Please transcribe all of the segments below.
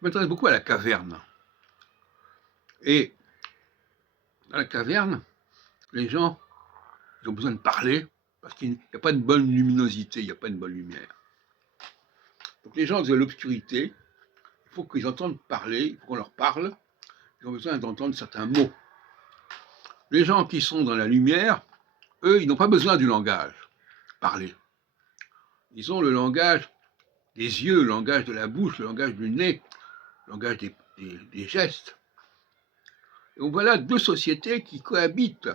Je m'intéresse beaucoup à la caverne. Et dans la caverne, les gens, ils ont besoin de parler parce qu'il n'y a pas de bonne luminosité, il n'y a pas de bonne lumière. Donc les gens de l'obscurité, il faut qu'ils entendent parler, il faut qu'on leur parle, ils ont besoin d'entendre certains mots. Les gens qui sont dans la lumière, eux, ils n'ont pas besoin du langage, parler. Ils ont le langage des yeux, le langage de la bouche, le langage du nez, le langage des gestes. Et donc voilà deux sociétés qui cohabitent.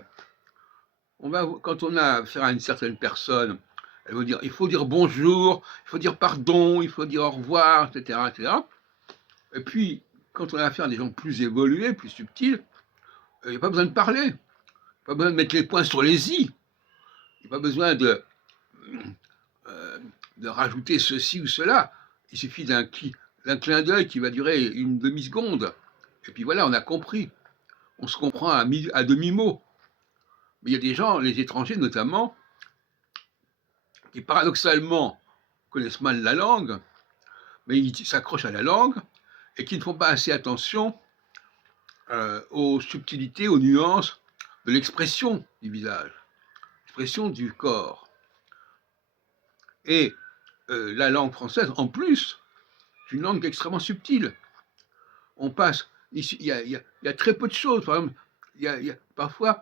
Quand on a affaire à une certaine personne, elle veut dire, il faut dire bonjour, il faut dire pardon, il faut dire au revoir, etc., etc. Et puis, quand on a affaire à des gens plus évolués, plus subtils, il n'y a pas besoin de parler, pas besoin de mettre les points sur les i, il n'y a pas besoin de rajouter ceci ou cela. Il suffit d'un clin d'œil qui va durer une demi-seconde. Et puis voilà, on a compris. On se comprend à demi-mot. Mais il y a des gens, les étrangers notamment, qui paradoxalement connaissent mal la langue, mais ils s'accrochent à la langue et qui ne font pas assez attention aux subtilités, aux nuances de l'expression du visage, l'expression du corps. Et la langue française, en plus, c'est une langue extrêmement subtile. On passe, il y a très peu de choses. Par exemple, parfois,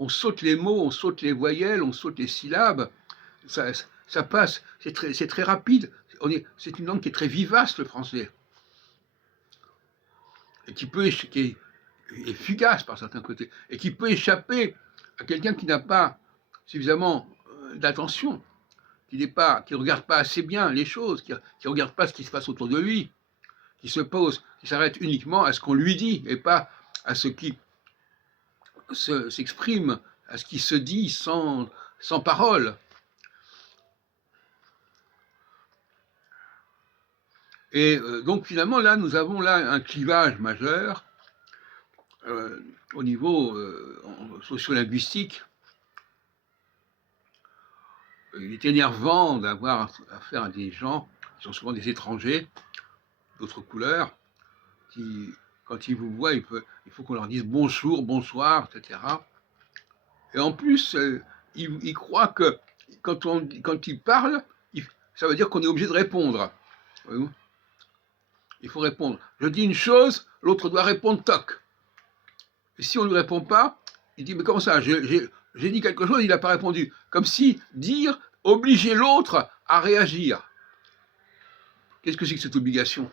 on saute les mots, on saute les voyelles, on saute les syllabes. Ça passe, c'est très rapide. C'est une langue qui est très vivace, le français. Et qui est fugace par certains côtés. Et qui peut échapper à quelqu'un qui n'a pas suffisamment d'attention, qui ne regarde pas assez bien les choses, qui ne regarde pas ce qui se passe autour de lui, qui s'arrête uniquement à ce qu'on lui dit et pas à ce qui s'exprime, à ce qui se dit sans parole. Et donc finalement là, nous avons là un clivage majeur au niveau sociolinguistique. Il est énervant d'avoir affaire à des gens qui sont souvent des étrangers, d'autres couleurs, qui, quand ils vous voient, il faut qu'on leur dise bonjour, bonsoir, etc. Et en plus, ils croient que quand ils parlent, ça veut dire qu'on est obligé de répondre. Voyez-vous ? Il faut répondre. Je dis une chose, l'autre doit répondre toc. Et si on ne lui répond pas, il dit mais comment ça, j'ai dit quelque chose, il n'a pas répondu. Comme si dire obliger l'autre à réagir. Qu'est-ce que c'est que cette obligation ?